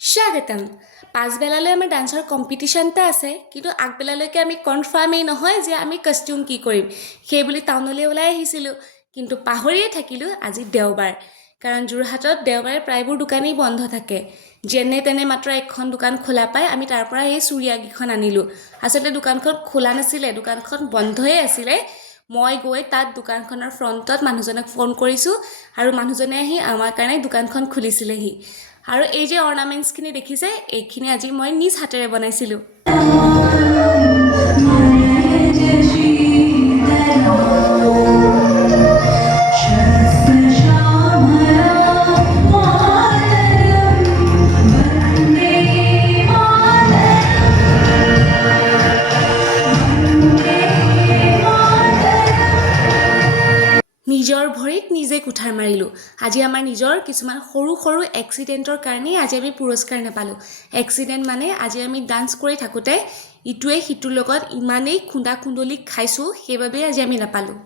স্বাগতম। পাছবেলালৈ আমাৰ ডান্সৰ কম্পিটিশ্যন এটা আছে, কিন্তু আগবেলালৈকে আমি কনফাৰ্মেই নহয় যে আমি কষ্টিউম কি কৰিম। সেইবুলি টাউনলৈ ওলাই আহিছিলোঁ, কিন্তু পাহৰিয়ে থাকিলোঁ আজি দেওবাৰ। কাৰণ যোৰহাটত দেওবাৰে প্ৰায়বোৰ দোকানেই বন্ধ থাকে। যেনে তেনে মাত্ৰ এখন দোকান খোলা পাই আমি তাৰ পৰা এই চুৰিয়াকেইখন আনিলোঁ। আচলতে দোকানখন খোলা নাছিলে, দোকানখন বন্ধই আছিলে। মই গৈ তাত দোকানখনৰ ফ্ৰণ্টত মানুহজনক ফোন কৰিছোঁ আৰু মানুহজনে আহি আমাৰ কাৰণে দোকানখন খুলিছিলেহি। আৰু এই যে অৰ্নামেণ্টছখিনি দেখিছে, এইখিনি আজি মই নিজ হাতেৰে বনাইছিলোঁ। নিজৰ ভৰিত নিজে কুঠাৰ মাৰিলোঁ। আজি আমাৰ নিজৰ কিছুমান সৰু সৰু এক্সিডেণ্টৰ কাৰণেই আজি আমি পুৰস্কাৰ নাপালোঁ। এক্সিডেণ্ট মানে আজি আমি ডান্স কৰি থাকোঁতে ইটোৱে সিটোৰ লগত ইমানেই খুন্দা খুন্দলি খাইছোঁ, সেইবাবেই আজি আমি নাপালোঁ।